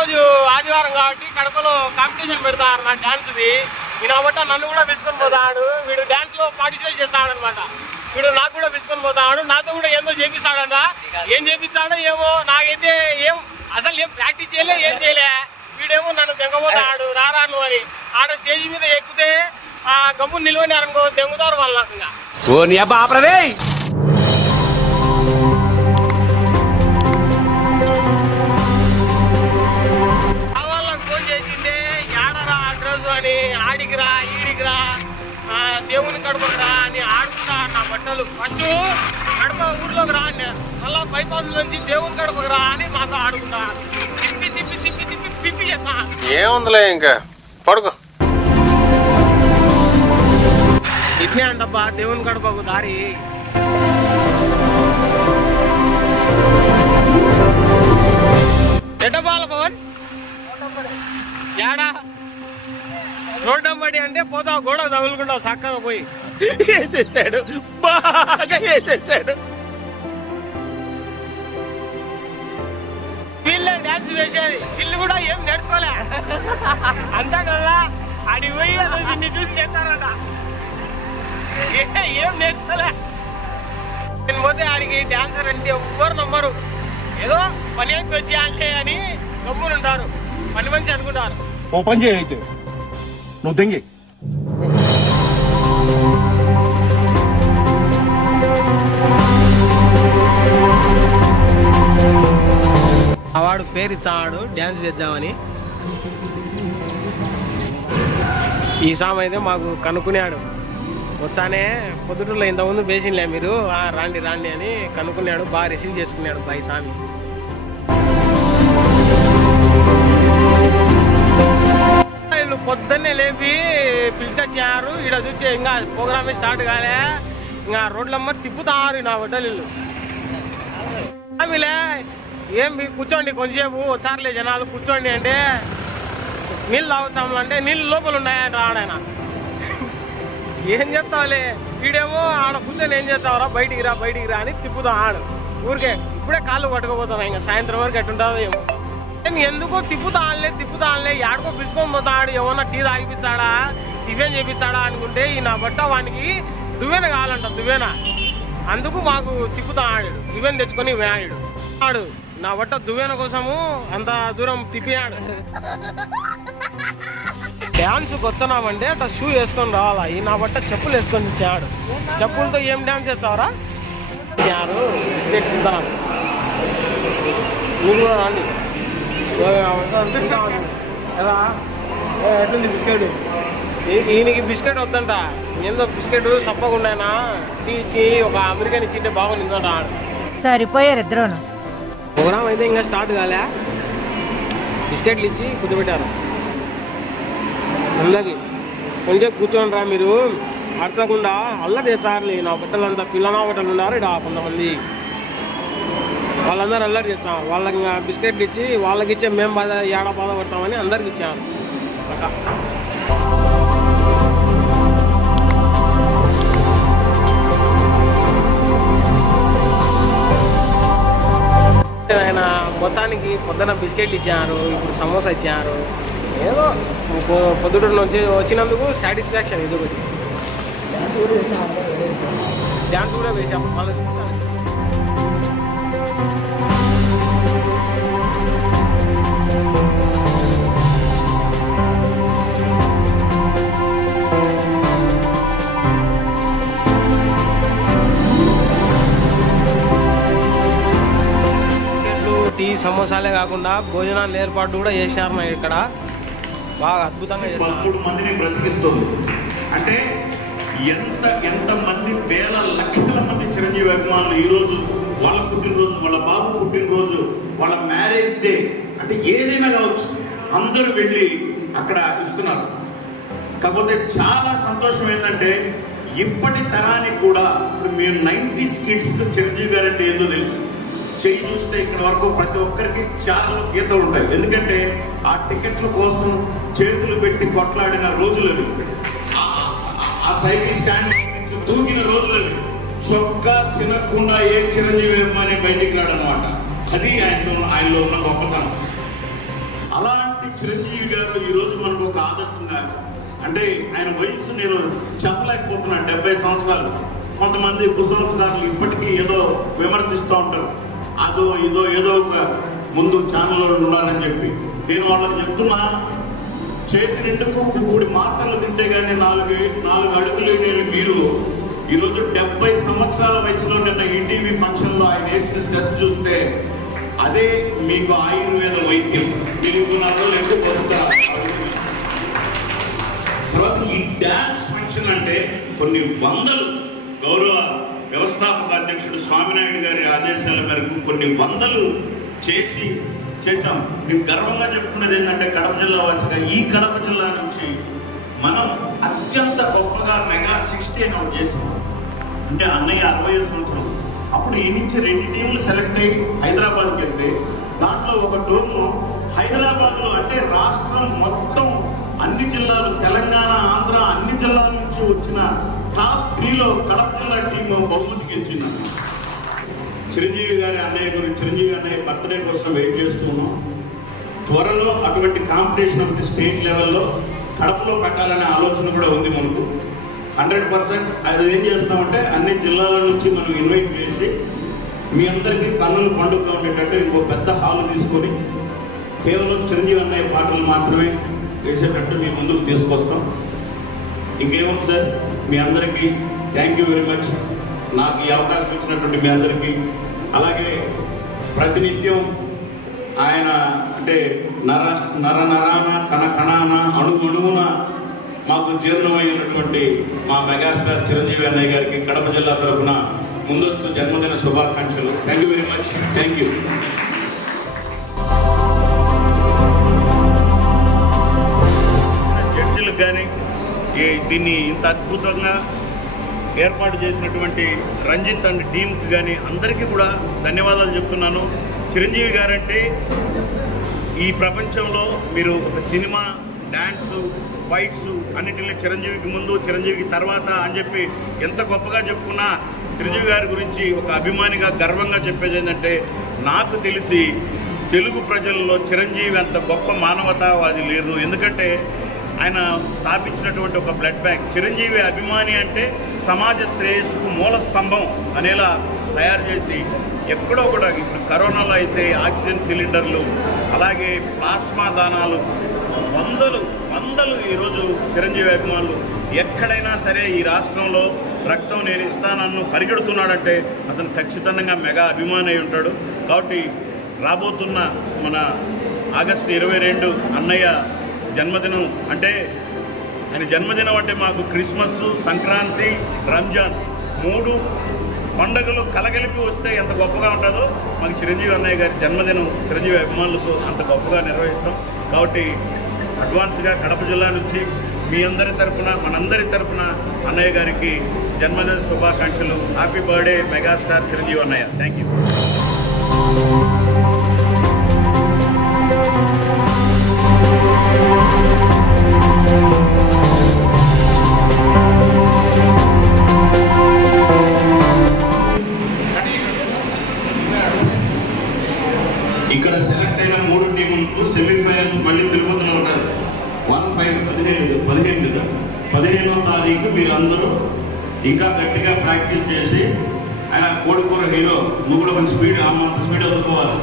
ఈరోజు ఆదివారం కాబట్టి కడపలో కాంపిటీషన్ పెడతారు నా డాన్స్ది. ఈయన బట్ట నన్ను కూడా పిలుచుకొని పోతాడు. వీడు డాన్స్ లో పార్టిసిపేట్ చేస్తాడు అనమాట. వీడు నాకు కూడా పిలుచుకొని పోతాడు. నాతో కూడా ఏందో చేపిస్తాడంట. ఏం చేపిస్తాడో ఏమో నాకైతే అసలు ఏం ప్రాక్టీస్ చేయలే, ఏం చేయలే. వీడేమో నన్ను దెంగపోతాడు రాను అని. ఆడ స్టేజ్ మీద ఎక్కితే ఆ గమ్ము నిలవనారనుకో దెంగుతారు వాళ్ళు నాకు. వాళ్ళకి ఫోన్ చేసిండే ఏడరా అడ్రస్ అని, ఆడికిరా ఈడికిరా దేవుని కడపరా అని ఆడుకుంటా నా బట్టలు. ఫస్ట్ కడప ఊర్లోకి రా అన్నారు. మళ్ళా బైపాస్ నుంచి దేవుని కడపకు రా అని మాతో ఆడుకుంటా. తిప్పి తిప్పి తిప్పి తిప్పి తిప్పి చేస్తా. ఏముందిలే ఇంకా పడుకో. ఇట్నే అంటబ్బా దేవుని కడపకు దారి. ఎట్టబాల పవన్ ఏడా రోడ్డంబడి అంటే పోతావు గోడ తగులుకుంటావు చక్కగా పోయి. వేసేసాడు, బాగా వేసేసాడు. వీళ్ళే డాన్స్ వేసేది, వీళ్ళు కూడా ఏం నేర్చుకోలే. అంతా కదా అడిగి పోయి నిన్ను చూసి చేస్తారట. ఏం నేర్చుకోలే. నేను పోతే ఆడికి డాన్సర్ అంటే ఎవ్వరు నమ్మరు. ఏదో పని అయిపోయి వచ్చేయాలి అని గమ్మునుంటారు. పని మంచి అనుకుంటారు. ఓ పని చేయి అయితే నువ్వు దెంగి. వాడు పేరు ఇచ్చాడు డ్యాన్స్ చేద్దామని. ఈ సామె అయితే మాకు కనుక్కున్నాడు. వచ్చానే పొద్దుటూరులో ఇంతకుముందు బేసిన్లే మీరు రాండి రాండి అని కనుక్కున్నాడు. బాగా రిసీవ్ చేసుకున్నాడు బాయ్ సామి. వీళ్ళు పొద్దున్నే లేపి పిలుచుకొచ్చారు. ఈడ చూసి ఇంకా ప్రోగ్రామే స్టార్ట్ కాలే. ఇంకా రోడ్లమ్మ తిప్పుతారు నా వడ్డలు. వీళ్ళే ఏం కూర్చోండి కొంచెంసేపు వచ్చారులే జనాలు కూర్చోండి అంటే నీళ్ళు తాగుతాము అంటే నీళ్ళు లోపల ఉన్నాయంట ఆడాయన. ఏం చెప్తావులే. వీడేమో ఆడ కూర్చొని ఏం చేస్తావురా బయటికి రా బయటికి రా అని తిప్పుతాం ఆడు. ఊరికే ఇప్పుడే కాళ్ళు పట్టుకోపోతాం. ఇంకా సాయంత్రం వరకు ఎట్టుంటుందో ఏమో. నేను ఎందుకో తిప్పుతానులే ఆడుకో పిలుచుకొని పోతాడు. ఏమన్నా టీ తాగిపించాడా టిఫిన్ చేపించాడా అనుకుంటే ఈ నా బట్ట వానికి దువ్వెన కావాలంట. దువ్వెన అందుకు మాకు తిప్పుతా ఆడాడు. దువ్వెన తెచ్చుకొని వేయాడు ఆడు. నా బట్ట దువ్వెన కోసము అంత దూరం తిప్పినాడు. డ్యాన్స్కి వచ్చామంటే అట్లా షూ వేసుకొని రావాలా. ఈ నా బట్ట చెప్పులు వేసుకొని ఇచ్చాడు. చెప్పులతో ఏం డ్యాన్స్ చేస్తావరా ఇచ్చారు. బిస్కెట్ తింటాను మీరు కూడా రండి. ఎలా ఎట్లుంది బిస్కెట్? ఈయనకి బిస్కెట్ వద్దంట. ఏందో బిస్కెట్ సప్పకుండా టీ ఇచ్చి ఒక అమెరికన్ ఇచ్చింటే బాగుంటుందంట ఆడు. సరిపోయారు ఇద్దరును. ప్రోగ్రామ్ అయితే ఇంకా స్టార్ట్ కాలే. బిస్కెట్లు ఇచ్చి కూర్చోబెట్టారు అందరికి. కొంచెం కూర్చోండి రా మీరు అడచకుండా అల్లరి చేస్తారులే. నా బట్టలంతా పిల్లనా బట్టలు ఉన్నారు ఇక్కడ కొంతమంది. వాళ్ళందరూ అల్లరి చేస్తాం. వాళ్ళకి ఇంకా బిస్కెట్లు ఇచ్చి వాళ్ళకి ఇచ్చే మేము బాధపడతామని అందరికి ఇచ్చాను. ఆయన మొత్తానికి పొద్దున బిస్కెట్లు ఇచ్చారు. ఇప్పుడు సమోసా ఇచ్చారు. ఏదో పొద్దుటూరు నుంచి వచ్చినందుకు సాటిస్ఫాక్షన్. ఇది ఒకటి డ్యాన్స్ కూడా వేసాము. వాళ్ళకి టీ సమోసాలే కాకుండా భోజనాలు ఏర్పాటు కూడా చేశారు నాకు ఇక్కడ. బాగా అద్భుతంగా చేశారు. 13 మందిని బ్రతికిస్తుంది. అంటే ఎంత మంది వేల లక్షల మంది చిరంజీవి అభిమానులు ఈరోజు వాళ్ళ పుట్టినరోజు, వాళ్ళ బాబు పుట్టినరోజు, వాళ్ళ మ్యారేజ్ డే అంటే ఏదైనా కావచ్చు అందరూ వెళ్ళి అక్కడ ఇస్తున్నారు. కాకపోతే చాలా సంతోషం ఏంటంటే ఇప్పటి తరానికి కూడా ఇప్పుడు మేము 90s కిడ్స్కి చిరంజీవి గారు అంటే ఏందో తెలుసు. చెయ్యి చూస్తే ఇక్కడ వరకు ప్రతి ఒక్కరికి చాలా గీతలు ఉంటాయి. ఎందుకంటే ఆ టికెట్ల కోసం చేతులు పెట్టి కొట్లాడిన రోజులవి, ఆ సైకిల్ స్టాండ్ నుంచి దూకిన రోజులవి. చొక్కా తినకుండా ఏ చిరంజీవి అభిమాని బయటికి రాడనమాట. అది ఆయనలో ఉన్న గొప్పతనం. ఆ చిరంజీవి గారు ఈరోజు మనకు ఒక ఆదర్శంగా, అంటే ఆయన వయసు నేను చెప్పలేకపోతున్నాను, 70 సంవత్సరాలు. కొంతమంది కుసంస్కారులు ఇప్పటికీ ఏదో విమర్శిస్తూ ఉంటారు, అదో ఇదో ఏదో ఒక ముందు ఛానల్లో ఉన్నారని చెప్పి. నేను వాళ్ళకి చెప్తున్నా, చేతి నిండుకు గుడి మాత్రలు తింటే కానీ 4 అడుగులు మీరు ఈరోజు 70 సంవత్సరాల వయసులో నిన్న ఈటీవీ ఫంక్షన్లో ఆయన వేసిన స్టెప్స్ చూస్తే అదే మీకు ఆయుర్వేద వైద్యం. తెలుగున్నారో లేకపోతే కొంత. తర్వాత ఈ డ్యాన్స్ ఫంక్షన్ అంటే కొన్ని వందలు, గౌరవ వ్యవస్థాపక అధ్యక్షుడు స్వామినాయుడు గారి ఆదేశాల మేరకు కొన్ని వందలు చేశాం. మేము గర్వంగా చెప్పుకున్నది ఏంటంటే, కడప జిల్లా వాసిగా ఈ కడప జిల్లా నుంచి మనం అత్యంత గొప్పగా మెగా 60 అని ఒకటి చేసాం. అంటే అన్నయ్య 65 సంవత్సరం అప్పుడు ఈ నుంచి 2 టీంలు సెలెక్ట్ అయ్యి హైదరాబాద్కి వెళ్తే, దాంట్లో ఒక టీము హైదరాబాద్లో, అంటే రాష్ట్రం మొత్తం అన్ని జిల్లాలు, తెలంగాణ, ఆంధ్ర అన్ని జిల్లాల నుంచి వచ్చిన టాప్ 3లో కడప జిల్లా టీము బహుమతి గెలిచింది. చిరంజీవి గారి అన్నయ్య గురించి, చిరంజీవి అన్నయ్య బర్త్డే కోసం వెయిట్ చేస్తున్నాం. త్వరలో అటువంటి కాంపిటీషన్ ఒకటి స్టేట్ లెవెల్లో కడపలో పెట్టాలనే ఆలోచన కూడా ఉంది మనకు. 100% అది ఏం చేస్తామంటే, అన్ని జిల్లాల నుంచి మనం ఇన్వైట్ చేసి మీ అందరికీ కన్నులు పండుగగా ఉండేటట్టు ఇంకో పెద్ద హాల్ తీసుకొని కేవలం చిరంజీవి అన్నయ్య పాటలు మాత్రమే వేసేటట్టు మీ ముందుకు తీసుకొస్తాం. ఇంకేముంది సార్, మీ అందరికీ థ్యాంక్ యూ వెరీ మచ్. నాకు ఈ అవకాశం ఇచ్చినటువంటి మీ అందరికీ, అలాగే ప్రతినిత్యం ఆయన అంటే నరాన కణాన అణుగుణ మాకు జీర్ణమైనటువంటి మా మెగాస్టార్ చిరంజీవి అన్నయ్య గారికి కడప జిల్లా తరఫున ముందస్తు జన్మదిన శుభాకాంక్షలు. Thank you very much. Thank you. జడ్జిలకు కానీ దీన్ని ఇంత అద్భుతంగా ఏర్పాటు చేసినటువంటి రంజిత్ అండ్ టీంకి కానీ అందరికీ కూడా ధన్యవాదాలు చెప్తున్నాను. చిరంజీవి గారంటే ఈ ప్రపంచంలో మీరు ఒక సినిమా, డ్యాన్సు, ఫైట్స్ అన్నిటిలో చిరంజీవికి ముందు, చిరంజీవికి తర్వాత అని చెప్పి ఎంత గొప్పగా చెప్పుకున్నా, చిరంజీవి గారి గురించి ఒక అభిమానిగా గర్వంగా చెప్పేది ఏంటంటే, నాకు తెలిసి తెలుగు ప్రజల్లో చిరంజీవి అంత గొప్ప మానవతావాది లేరు. ఎందుకంటే ఆయన స్థాపించినటువంటి ఒక బ్లడ్ బ్యాంక్. చిరంజీవి అభిమాని అంటే సమాజ శ్రేయస్సుకు మూల స్తంభం అనేలా తయారు చేసి, ఎక్కడో కూడా ఇప్పుడు కరోనాలో అయితే ఆక్సిజన్ సిలిండర్లు, అలాగే ప్లాస్మా దానాలు, వందలు ఈరోజు చిరంజీవి అభిమానులు ఎక్కడైనా సరే ఈ రాష్ట్రంలో రక్తం నేను ఇస్తానన్ను పరిగెడుతున్నాడంటే అతను ఖచ్చితంగా మెగా అభిమాని అయి ఉంటాడు. కాబట్టి రాబోతున్న మన ఆగస్టు 22 అన్నయ్య జన్మదినం, అంటే ఆయన జన్మదినం అంటే మాకు క్రిస్మస్, సంక్రాంతి, రంజాన్ 3 పండుగలు కలగలిపి వస్తే ఎంత గొప్పగా ఉంటుందో, మాకు చిరంజీవి అన్నయ్య గారి జన్మదినం చిరంజీవి అభిమానులతో అంత గొప్పగా నిర్వహిస్తాం. కాబట్టి అడ్వాన్స్గా కడప జిల్లా నుంచి మీ అందరి తరఫున, మనందరి తరఫున అన్నయ్య గారికి జన్మదిన శుభాకాంక్షలు. హ్యాపీ బర్త్డే మెగాస్టార్ చిరంజీవి అన్నయ్య. Thank you. ఇక్కడ సెలెక్ట్ అయిన 3 టీములకు సెమీఫైనల్స్ మళ్ళీ తిరుపతిలో ఉంటుంది. 15వ తారీఖు మీరు అందరూ ఇంకా గట్టిగా ప్రాక్టీస్ చేసి, ఆయన కోడికూర హీరో, నువ్వు కూడా కొంచెం స్పీడ్, ఆ మాత్రం స్పీడ్ వదులుకోవాలి.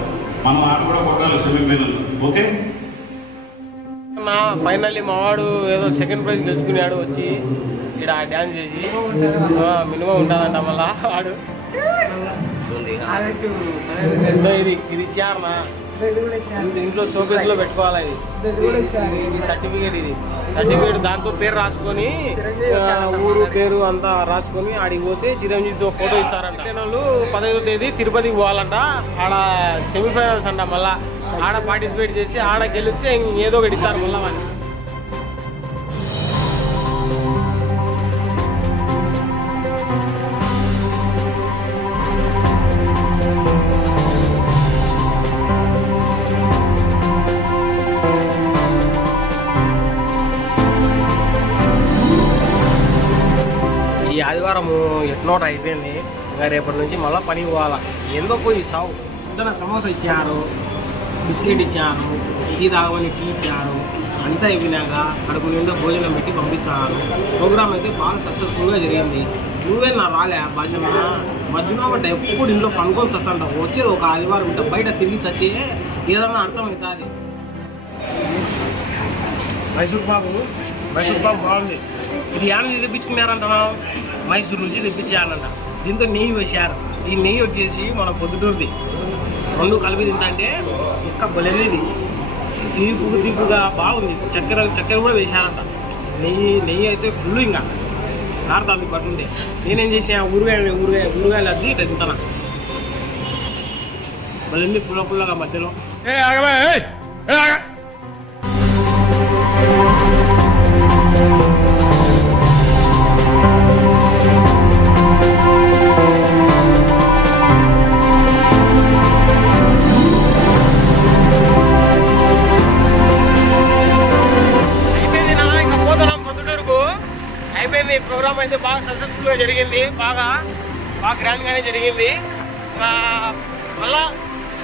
మనం ఆట కూడా కొట్టాలి సెమీఫైనల్. ఓకే. ఫైనల్లీ మా వాడు ఏదో సెకండ్ ప్రైజ్ తెచ్చుకున్నాడు, వచ్చి ఇక్కడ డ్యాన్స్ చేసి. మినిమం ఉంటుందంట మళ్ళా వాడు. ఇది ఇచ్చారనా, ఇంట్లో షోకేస్ లో పెట్టుకోవాలి. ఇది సర్టిఫికేట్ దాంతో పేరు రాసుకొని, ఊరు పేరు అంతా రాసుకొని ఆడికి పోతే చిరంజీవితో ఫోటో ఇస్తారంట. వాళ్ళు 15వ తేదీ తిరుపతికి పోవాలంట. ఆడ సెమీఫైనల్స్ అంట. మళ్ళా ఆడ పార్టిసిపేట్ చేసి ఆడ గెలిస్తే ఏదో ఒకటి ఇచ్చారు మళ్ళా వాళ్ళు. ఈ ఆదివారం ఎట్నోట అయిపోయింది. ఇంకా రేపటి నుంచి మళ్ళీ పనికి పోవాలా. ఏందో పోయి సావు పొద్దున సమోసా ఇచ్చారు, బిస్కెట్ ఇచ్చారు, టీ తాగమని టీ ఇచ్చారు. అంతా అయిపోయినాక కడుపు నిండా భోజనం పెట్టి పంపించారు. ప్రోగ్రామ్ అయితే బాగా సక్సెస్ఫుల్గా జరిగింది. నువ్వే నా రాలే భాషమ్మ, మధ్యలో పడ్డ ఎప్పుడు ఇంట్లో పనుకొని సచ్చంటావు. వచ్చేది ఒక ఆదివారం ఉంటా, బయట తిరిగి సచ్చే ఏదన్నా అర్థమవుతుంది. మైసూర్ బాబు బాగుంది. ఇది ఏమైనా తెప్పించుకున్నారంటున్నావు? మైసూర్ నుంచి తెప్పించారంట. దీంతో నెయ్యి వేశారు. ఈ నెయ్యి వచ్చేసి మన పొద్దుటూరుది. రెండు కలిపి తింటే ఒక్క బలనేది తీపుగా బాగుంది. చక్కెర కూడా వేశారంట. నెయ్యి అయితే ఫుల్ ఇంకా కారుతాంది పట్టుండే. నేనేం చేసా, ఊరగాయలు అద్ది ఇట్లా తింటాను. బలంది పుల్లగా మధ్యలో. ప్రోగ్రామ్ అయితే బాగా సక్సెస్ఫుల్గా జరిగింది. బాగా గ్రాండ్గానే జరిగింది. మళ్ళా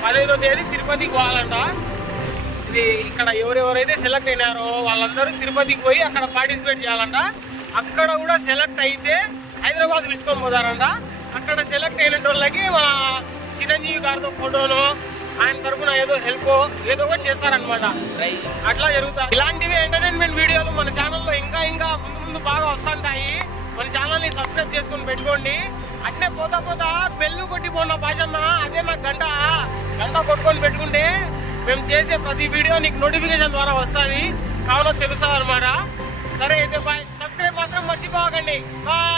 15వ తేదీ తిరుపతికి పోవాలంట. ఇది ఇక్కడ ఎవరెవరైతే సెలెక్ట్ అయినారో వాళ్ళందరూ తిరుపతికి పోయి అక్కడ పార్టిసిపేట్ చేయాలంట. అక్కడ కూడా సెలెక్ట్ అయితే హైదరాబాద్ పిలుచుకొని పోతారంట. అక్కడ సెలెక్ట్ అయిన వాళ్ళకి మన చిరంజీవి గారితో ఫోటోను, ఆయన తరఫున ఏదో హెల్ప్ ఏదో ఒకటి చేస్తారనమాట. అట్లా జరుగుతాయి. ఇలాంటివి ఎంటర్టైన్మెంట్ వీడియోలు మన ఛానల్లో ఇంకా ముందు బాగా వస్తుంటాయి. మన ఛానల్ని సబ్స్క్రైబ్ చేసుకొని పెట్టుకోండి. అట్నే పోతా బెల్లు కొట్టిపోన్న భాషమ్మ, అదే నాకు గంట కొట్టుకొని పెట్టుకుంటే మేము చేసే ప్రతి వీడియో నీకు నోటిఫికేషన్ ద్వారా వస్తుంది. కావున తెలుస్తుంది అనమాట. సరే అయితే బాయ్. సబ్స్క్రైబ్ మాత్రం మర్చిపోకండి. బాయ్.